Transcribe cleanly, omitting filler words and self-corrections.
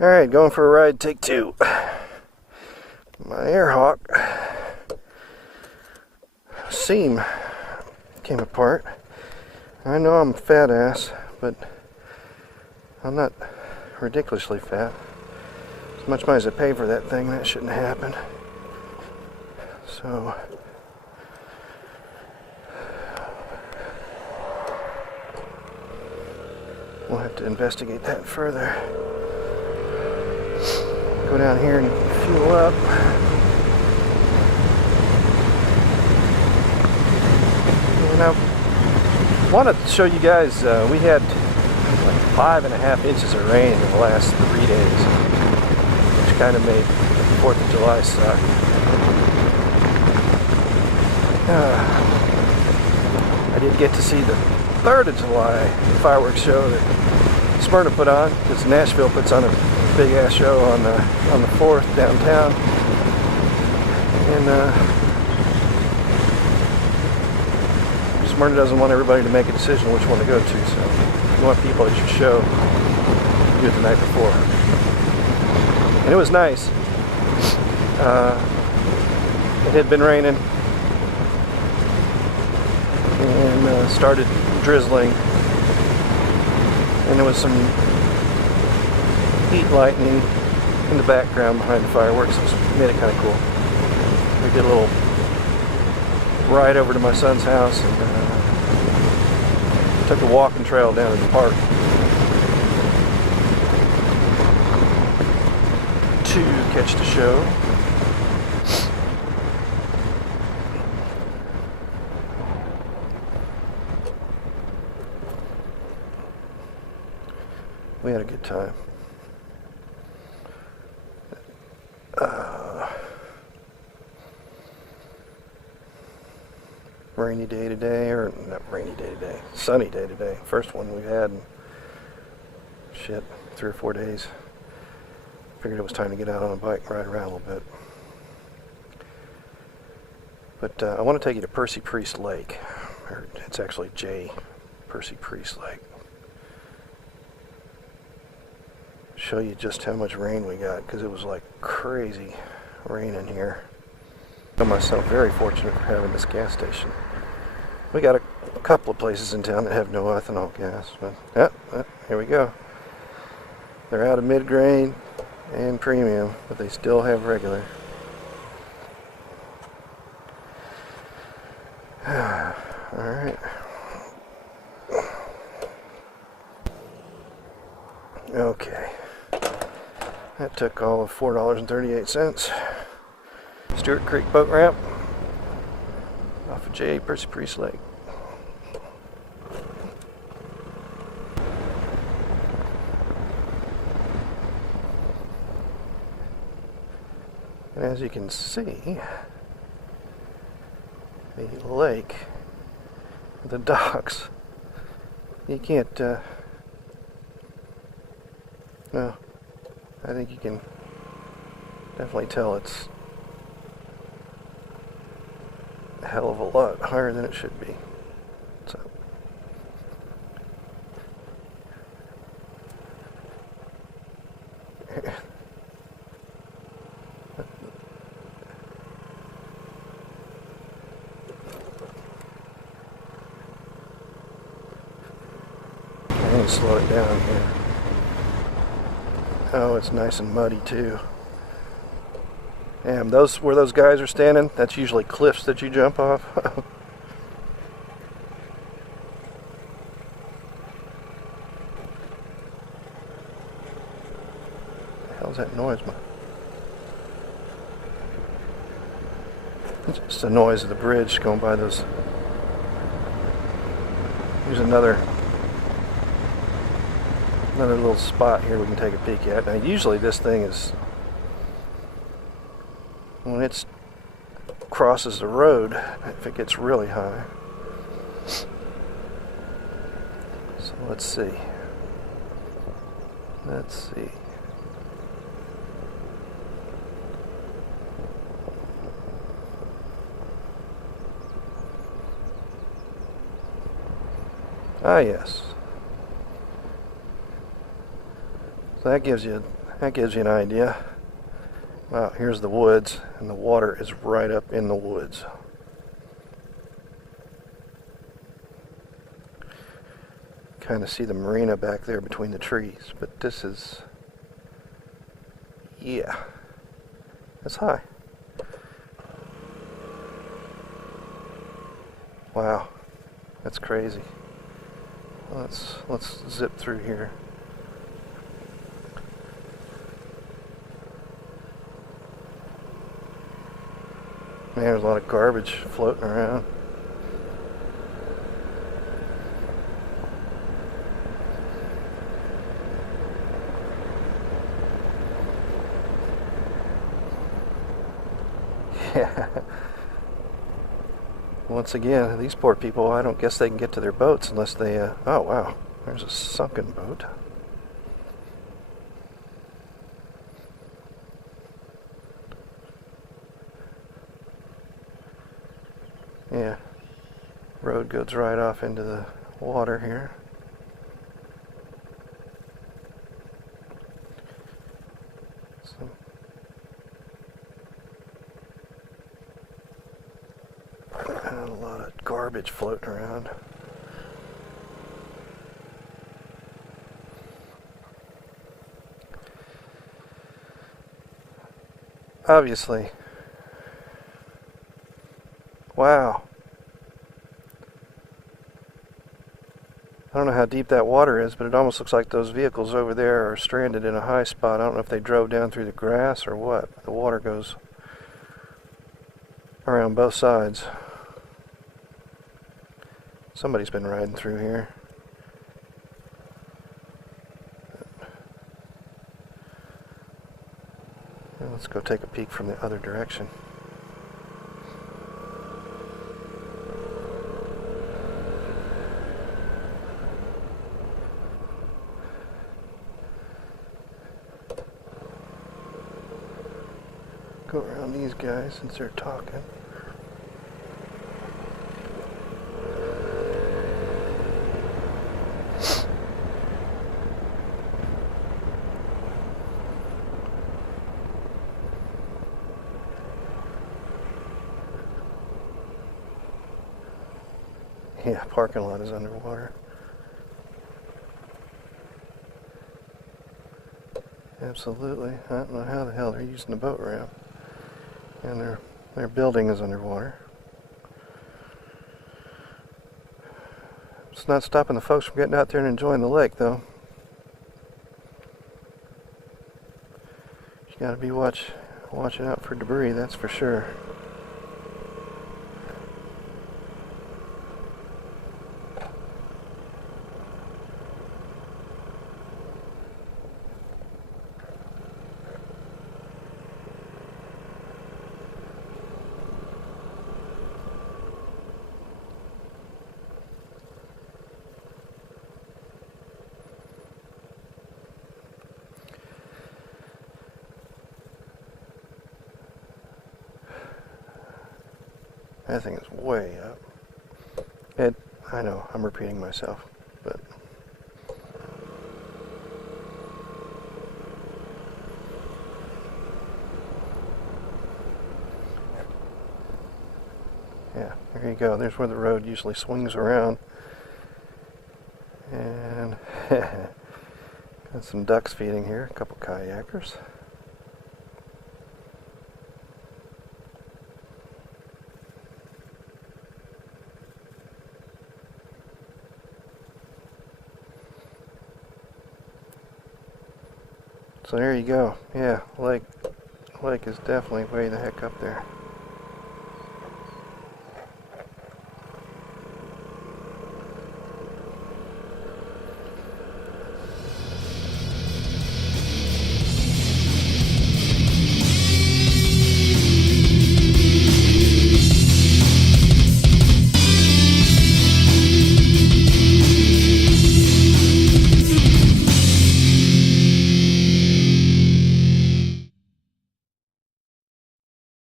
Alright, going for a ride, take two. My Airhawk seam came apart. I know I'm a fat ass, but I'm not ridiculously fat. As much money as I paid for that thing, that shouldn't happen. So we'll have to investigate that further. Go down here and fuel up. And I wanted to show you guys, we had like 5.5 inches of rain in the last 3 days, which kind of made the 4th of July suck. I did get to see the 3rd of July fireworks show that Smyrna put on, because Nashville puts on a big ass show on the 4th downtown, and Smyrna doesn't want everybody to make a decision which one to go to, so if you want people at your show, do it the night before. And it was nice. It had been raining and started drizzling, and there was some heat lightning in the background behind the fireworks. It made it kind of cool. We did a little ride over to my son's house and took a walking trail down to the park to catch the show. We had a good time. Rainy day today, or not rainy day today, sunny day today. First one we've had in, shit, 3 or 4 days. Figured it was time to get out on a bike and ride around a little bit. But I want to take you to Percy Priest Lake. Or it's actually Percy Priest Lake. Show you just how much rain we got, because it was like crazy rain in here. I feel myself very fortunate for having this gas station. We got a couple of places in town that have no ethanol gas, but here we go. They're out of mid-grain and premium, but they still have regular. Alright. Okay. That took all of $4.38. Stewart Creek boat ramp off of Percy Priest Lake. And as you can see, the lake, the docks, you can't, well, I think you can definitely tell it's a hell of a lot higher than it should be. So I'm going to slow it down here. Oh, it's nice and muddy too. And where those guys are standing, that's usually cliffs that you jump off. The hell's that noise, man? It's just the noise of the bridge going by those. Here's another little spot here we can take a peek at. Now usually this thing is, when it crosses the road, if it gets really high. So let's see. Ah, yes. So that gives you that gives you an idea. Wow, here's the woods, and the water is right up in the woods. Kind of see the marina back there between the trees, but this is, yeah, that's high. Wow, that's crazy. Let's zip through here. Man, there's a lot of garbage floating around. Yeah. Once again, these poor people, I don't guess they can get to their boats unless they, oh wow, there's a sunken boat. Yeah, road goes right off into the water here. So, a lot of garbage floating around. Obviously. Wow. I don't know how deep that water is, but it almost looks like those vehicles over there are stranded in a high spot. I don't know if they drove down through the grass or what. The water goes around both sides. Somebody's been riding through here. Let's go take a peek from the other direction. Go around these guys since they're talking. Yeah, parking lot is underwater. Absolutely. I don't know how the hell they're using the boat ramp. And their building is underwater. It's not stopping the folks from getting out there and enjoying the lake, though. You gotta be watching out for debris, that's for sure. That thing is way up. I know, I'm repeating myself, but yeah, there you go. There's where the road usually swings around. And got some ducks feeding here, a couple kayakers. So there you go. Yeah, lake is definitely way the heck up there.